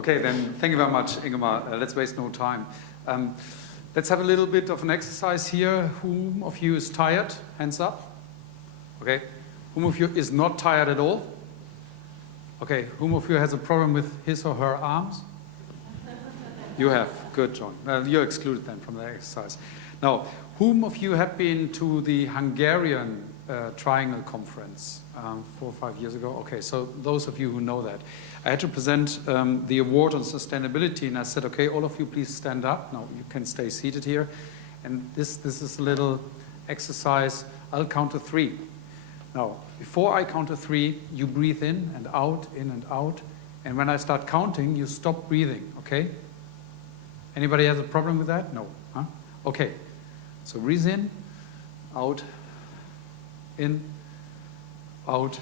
Okay, then thank you very much, Ingemar. Let's waste no time. Let's have a little bit of an exercise here. Whom of you is tired? Hands up. Okay. Whom of you is not tired at all? Okay. Whom of you has a problem with his or her arms? You have. Good, John. You're excluded then from the exercise. Now, whom of you have been to the Hungarian Triangle Conference 4 or 5 years ago? Okay, so those of you who know that. I had to present the award on sustainability, and I said, okay, all of you please stand up. Now, you can stay seated here. And this is a little exercise. I'll count to 3. Now, before I count to 3, you breathe in and out, in and out. And when I start counting, you stop breathing, okay? Anybody has a problem with that? No. Huh? Okay. So breathe in, out, in, out,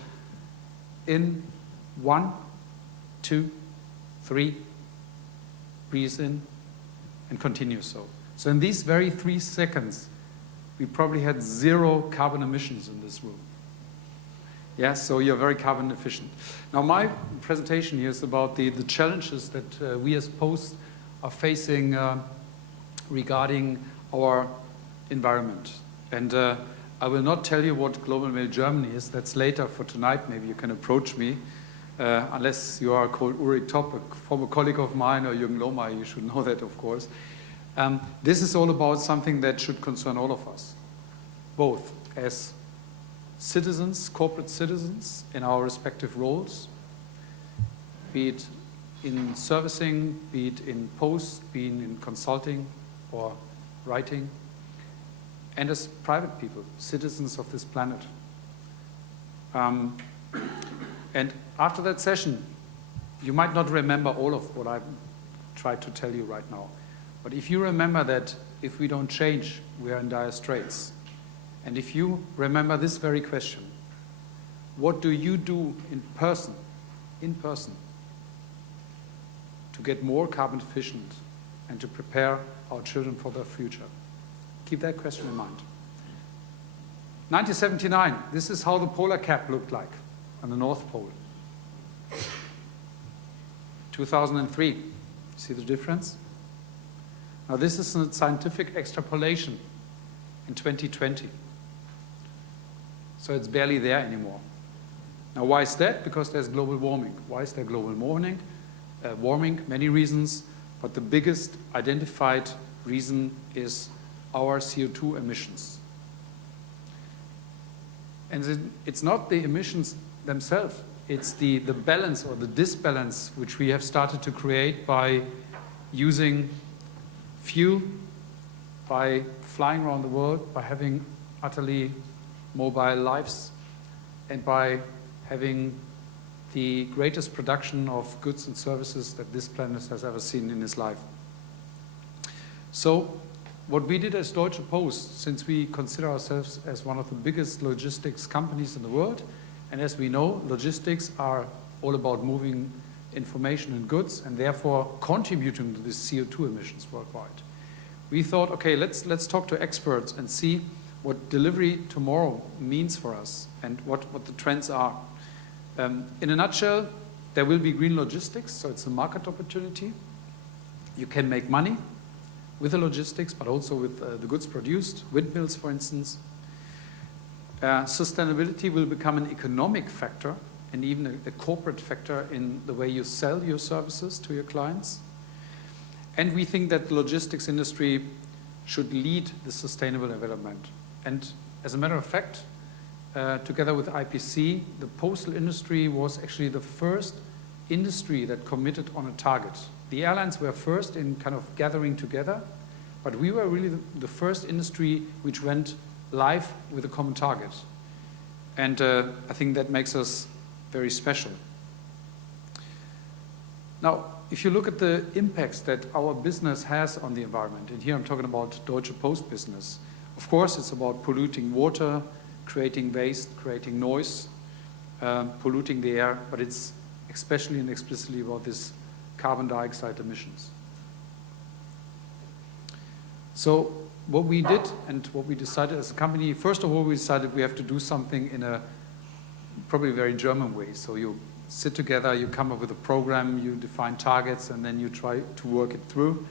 in, 1, 2, 3, breathe in, and continue so. So in these very 3 seconds, we probably had 0 carbon emissions in this room. Yeah, so you're very carbon efficient. Now my presentation here is about the challenges that we as Post are facing regarding our environment. And I will not tell you what Global Mail Germany is. That's later for tonight. Maybe you can approach me. Unless you are called Uri Top, a former colleague of mine, or Jürgen Lohmeier, you should know that, of course. This is all about something that should concern all of us, both as citizens, corporate citizens, in our respective roles, be it in servicing, be it in post, be it in consulting or writing, and as private people, citizens of this planet. And after that session, you might not remember all of what I've tried to tell you right now. But if you remember that if we don't change, we are in dire straits. And if you remember this very question, what do you do in person, to get more carbon efficient and to prepare our children for their future? Keep that question in mind. 1979, this is how the polar cap looked like on the North Pole. 2003, see the difference? Now this is a scientific extrapolation in 2020. So it's barely there anymore. Now why is that? Because there's global warming. Why is there global warming? Many reasons, but the biggest identified reason is our CO2 emissions. And it's not the emissions themselves, it's the balance or the disbalance which we have started to create by using fuel, by flying around the world, by having utterly mobile lives, and by having the greatest production of goods and services that this planet has ever seen in its life. So what we did as Deutsche Post, since we consider ourselves as one of the biggest logistics companies in the world, and as we know, logistics are all about moving information and goods and therefore contributing to the CO2 emissions worldwide. We thought, okay, let's talk to experts and see what delivery tomorrow means for us and what the trends are. In a nutshell, there will be green logistics, so it's a market opportunity. You can make money with the logistics, but also with the goods produced, windmills, for instance. Sustainability will become an economic factor and even a corporate factor in the way you sell your services to your clients. And we think that the logistics industry should lead the sustainable development. And as a matter of fact, together with IPC, the postal industry was actually the first industry that committed on a target. The airlines were first in kind of gathering together, but we were really the first industry which went live with a common target. And I think that makes us very special. Now, if you look at the impacts that our business has on the environment, and here I'm talking about Deutsche Post business, of course it's about polluting water, creating waste, creating noise, polluting the air, but it's especially and explicitly about this carbon dioxide emissions. So what we did and what we decided as a company, first of all, we decided we have to do something in a probably very German way. So you sit together, you come up with a program, you define targets, and then you try to work it through.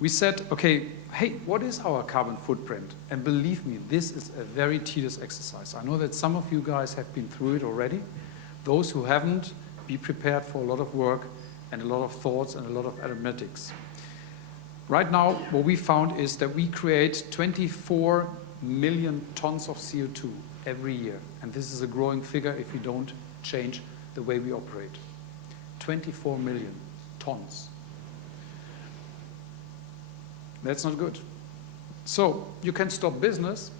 We said, okay, hey, what is our carbon footprint? And believe me, this is a very tedious exercise. I know that some of you guys have been through it already. Those who haven't, be prepared for a lot of work and a lot of thoughts and a lot of arithmetics. Right now, what we found is that we create 24 million tons of CO2 every year. And this is a growing figure if we don't change the way we operate. 24 million tons. That's not good. So you can stop business,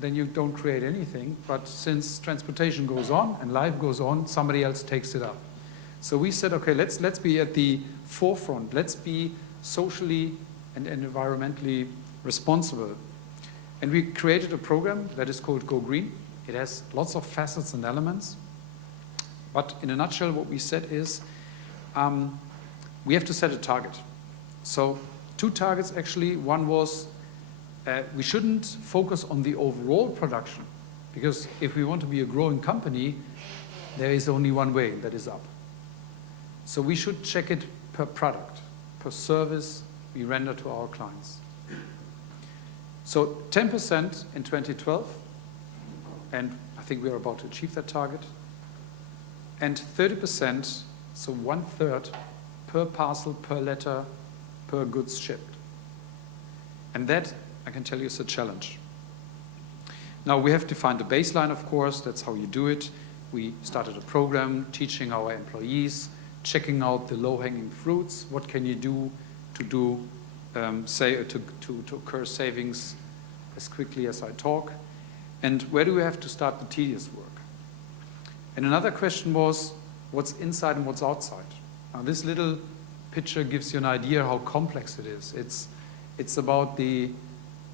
then you don't create anything. But since transportation goes on and life goes on, somebody else takes it up. So we said, okay, let's be at the forefront. Let's be socially and environmentally responsible. And we created a program that is called Go Green. It has lots of facets and elements. But in a nutshell, what we said is we have to set a target. So 2 targets, actually. One was we shouldn't focus on the overall production, because if we want to be a growing company, there is only one way, that is up. So we should check it per product, per service we render to our clients. So 10% in 2012, and I think we are about to achieve that target, and 30%, so 1/3 per parcel, per letter, per goods shipped. And that, I can tell you, is a challenge. Now, we have defined a baseline, of course. That's how you do it. We started a program teaching our employees, checking out the low-hanging fruits. What can you do to occur savings as quickly as I talk? And where do we have to start the tedious work? And another question was, what's inside and what's outside? Now, this little picture gives you an idea how complex it is. It's about the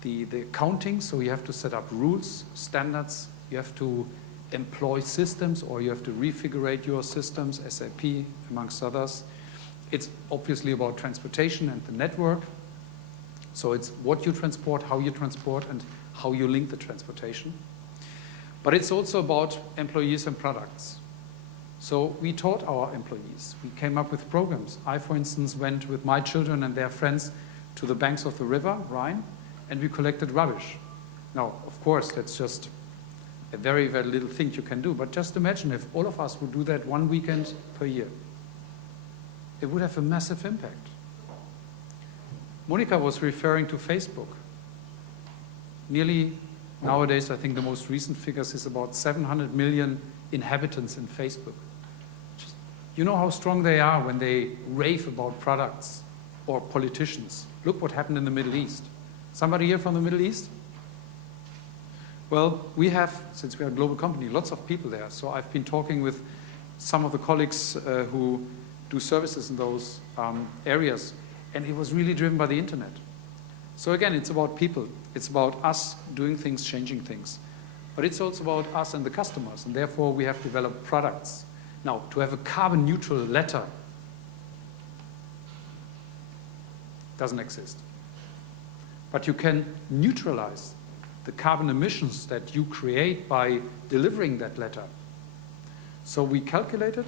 accounting, so you have to set up rules, standards, you have to employ systems, or you have to refigurate your systems, SAP, amongst others. It's obviously about transportation and the network. So it's what you transport, how you transport, and how you link the transportation. But it's also about employees and products. So we taught our employees. We came up with programs. I, for instance, went with my children and their friends to the banks of the river, Rhine, and we collected rubbish. Now, of course, that's just a very, very little thing you can do. But just imagine if all of us would do that one weekend per year. It would have a massive impact. Monica was referring to Facebook. Nearly, nowadays, I think the most recent figures is about 700 million inhabitants in Facebook. You know how strong they are when they rave about products or politicians. Look what happened in the Middle East. Somebody here from the Middle East? Well, we have, since we are a global company, lots of people there. So I've been talking with some of the colleagues who do services in those areas, and it was really driven by the internet. So again, it's about people. It's about us doing things, changing things. But it's also about us and the customers, and therefore we have developed products. Now, to have a carbon neutral letter doesn't exist. But you can neutralize the carbon emissions that you create by delivering that letter. So we calculated,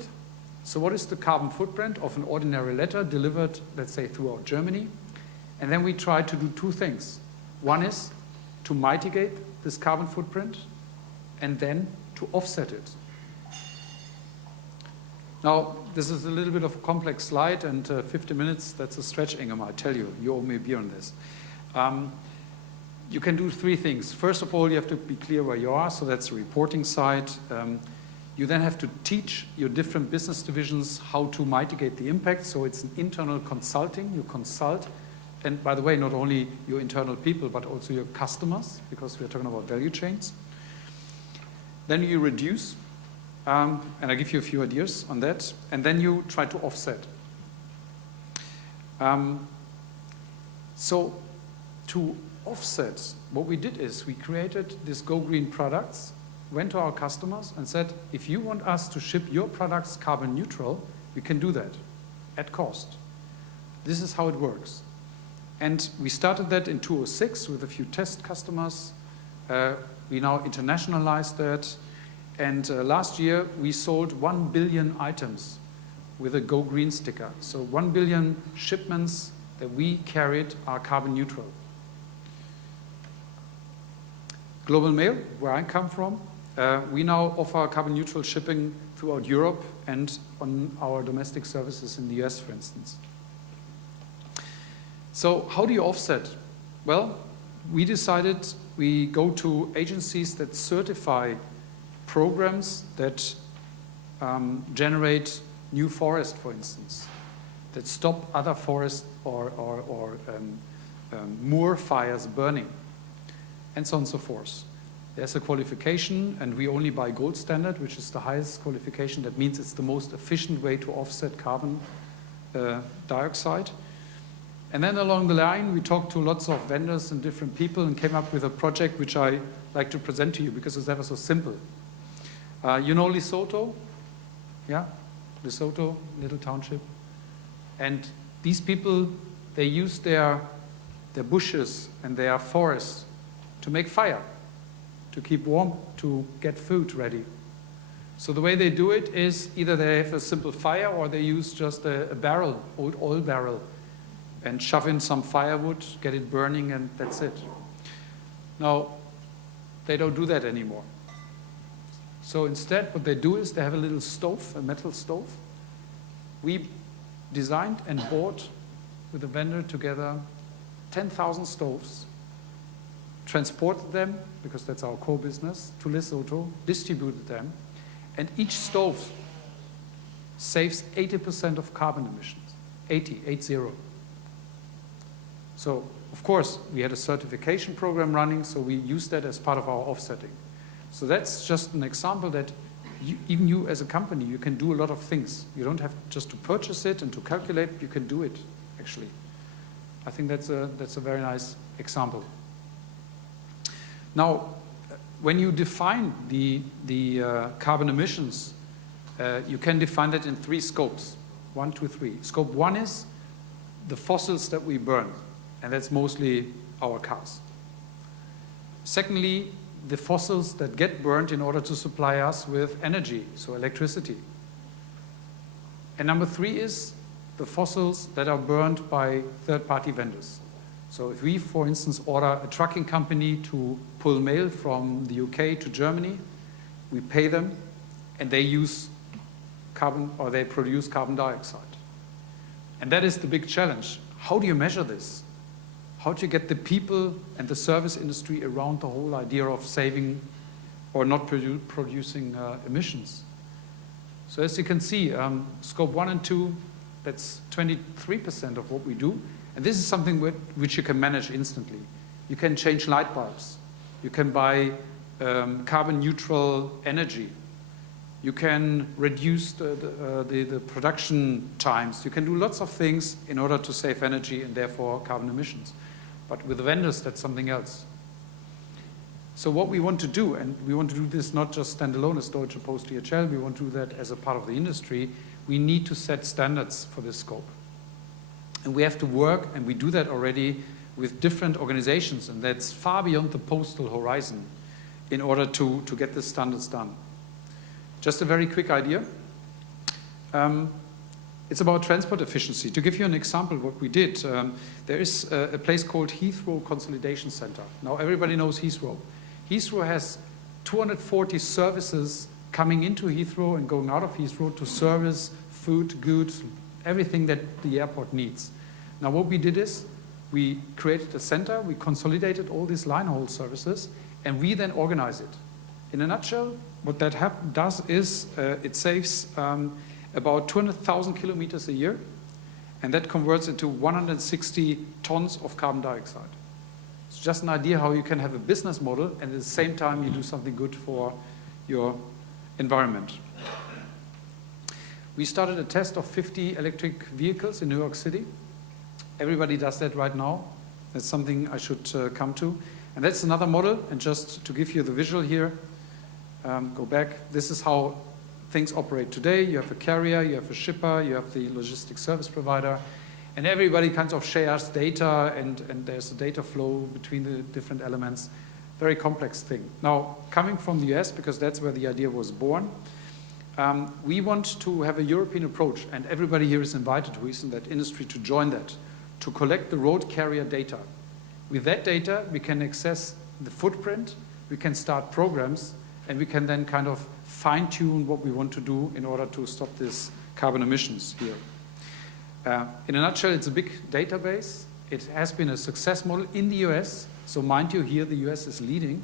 so what is the carbon footprint of an ordinary letter delivered, let's say, throughout Germany? And then we try to do 2 things. One is to mitigate this carbon footprint, and then to offset it. Now, this is a little bit of a complex slide, and 50 minutes, that's a stretch, Ingemar, I tell you. You owe me a beer on this. You can do 3 things. First of all, you have to be clear where you are, so that's the reporting side. You then have to teach your different business divisions how to mitigate the impact, so it's an internal consulting. You consult, and by the way, not only your internal people, but also your customers, because we're talking about value chains. Then you reduce, and I give you a few ideas on that, and then you try to offset. So to offset, what we did is we created these Go Green products, went to our customers and said, if you want us to ship your products carbon neutral, we can do that at cost. This is how it works. And we started that in 2006 with a few test customers. We now internationalized that. And last year, we sold 1 billion items with a Go Green sticker. So 1 billion shipments that we carried are carbon neutral. Global Mail, where I come from, we now offer carbon neutral shipping throughout Europe and on our domestic services in the US, for instance. So how do you offset? Well, we decided we go to agencies that certify programs that generate new forest, for instance, that stop other forest or moor fires burning, and so on and so forth. There's a qualification, and we only buy gold standard, which is the highest qualification. That means it's the most efficient way to offset carbon dioxide. And then along the line, we talked to lots of vendors and different people and came up with a project which I like to present to you because it's ever so simple. You know Lesotho? Yeah? Lesotho, little township. And these people, they use their bushes and their forests to make fire, to keep warm, to get food ready. So the way they do it is either they have a simple fire or they use just a barrel, old oil barrel, and shove in some firewood, get it burning, and that's it. Now, they don't do that anymore. So instead, what they do is they have a little stove, a metal stove. We designed and bought with a vendor together 10,000 stoves, transported them, because that's our core business, to Lesotho, distributed them, and each stove saves 80% of carbon emissions, 80. So, of course, we had a certification program running, so we used that as part of our offsetting. So that's just an example that even you as a company, you can do a lot of things. You don't have just to purchase it and to calculate, you can do it, actually. I think that's a very nice example. Now, when you define the carbon emissions, you can define that in 3 scopes, 1, 2, 3. Scope 1 is the fossils that we burn, and that's mostly our cars. Secondly, the fossils that get burned in order to supply us with energy, so electricity. And number 3 is the fossils that are burned by third-party vendors. So if we, for instance, order a trucking company to pull mail from the UK to Germany, we pay them, and they use carbon, or they produce carbon dioxide. And that is the big challenge. How do you measure this? How do you get the people and the service industry around the whole idea of saving or not producing emissions? So as you can see, scope 1 and 2, that's 23% of what we do. And this is something which you can manage instantly. You can change light bulbs. You can buy carbon neutral energy. You can reduce the production times. You can do lots of things in order to save energy and therefore carbon emissions. But with the vendors, that's something else. So what we want to do, and we want to do this not just standalone as Deutsche Post DHL, we want to do that as a part of the industry, we need to set standards for this scope. And we have to work, and we do that already, with different organizations, and that's far beyond the postal horizon, in order to get the standards done. Just a very quick idea. It's about transport efficiency. To give you an example of what we did, there is a place called Heathrow Consolidation Center. Now everybody knows Heathrow. Heathrow has 240 services coming into Heathrow and going out of Heathrow to service food, goods, everything that the airport needs. Now what we did is we created a center, we consolidated all these line haul services, and we then organize it. In a nutshell, what that does is it saves about 200,000 kilometers a year, and that converts into 160 tons of carbon dioxide. It's just an idea how you can have a business model and at the same time you do something good for your environment. We started a test of 50 electric vehicles in New York City. Everybody does that right now. That's something I should come to. And that's another model, and just to give you the visual here, go back. This is how things operate today. You have a carrier, you have a shipper, you have the logistics service provider, and everybody kind of shares data, and there's a data flow between the different elements. very complex thing. Now, coming from the US, because that's where the idea was born, we want to have a European approach, and everybody here is invited who is in that industry to join that, to collect the road carrier data. With that data, we can access the footprint, we can start programs, and we can then kind of fine-tune what we want to do in order to stop this carbon emissions here. In a nutshell, it's a big database. It has been a success model in the US, so mind you, here the US is leading,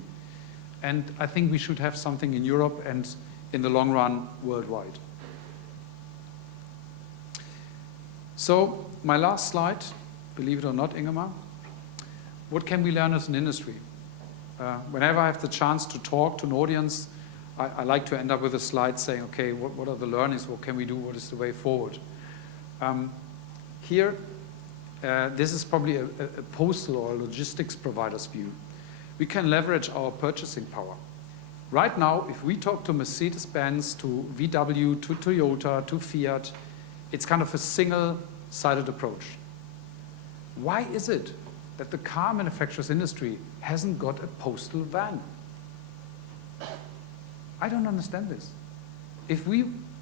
and I think we should have something in Europe and in the long run worldwide. So my last slide, believe it or not, Ingemar, what can we learn as an industry? Whenever I have the chance to talk to an audience, I like to end up with a slide saying, okay, what are the learnings? What can we do? What is the way forward? Here, this is probably a postal or a logistics provider's view. We can leverage our purchasing power. Right now, if we talk to Mercedes-Benz, to VW, to Toyota, to Fiat, it's kind of a single-sided approach. Why is it that the car manufacturers industry hasn't got a postal van? I don't understand this. If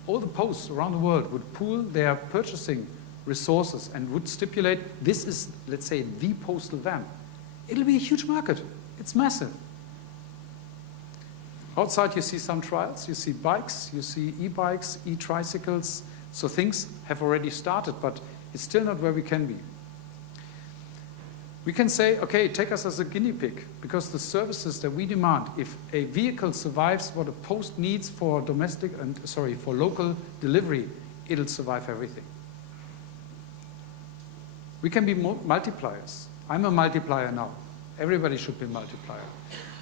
all the posts around the world would pool their purchasing resources and would stipulate this is, let's say, the postal van, it'll be a huge market. It's massive. Outside you see some trials, you see bikes, you see e-bikes, e-tricycles, so things have already started, but it's still not where we can be. We can say, okay, take us as a guinea pig, because the services that we demand, if a vehicle survives what a post needs for for local delivery, it'll survive everything. We can be multipliers. I'm a multiplier now. Everybody should be a multiplier.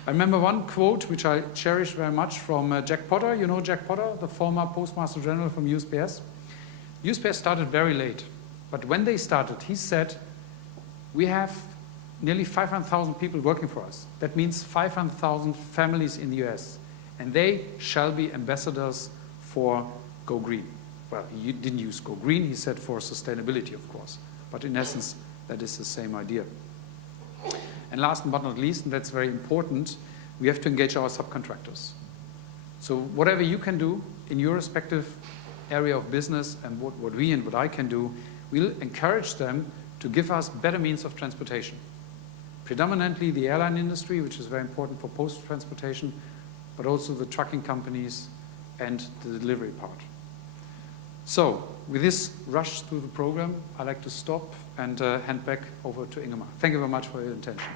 I remember one quote which I cherish very much from Jack Potter. You know Jack Potter, the former Postmaster General from USPS? USPS started very late, but when they started, he said, we have nearly 500,000 people working for us. That means 500,000 families in the US, and they shall be ambassadors for Go Green. Well, he didn't use Go Green, he said for sustainability, of course. But in essence, that is the same idea. And last but not least, and that's very important, we have to engage our subcontractors. So whatever you can do in your respective area of business and what we and what I can do, we'll encourage them to give us better means of transportation. Predominantly the airline industry, which is very important for postal transportation, but also the trucking companies and the delivery part. So, with this rush through the program, I'd like to stop and hand back over to Ingemar. Thank you very much for your attention.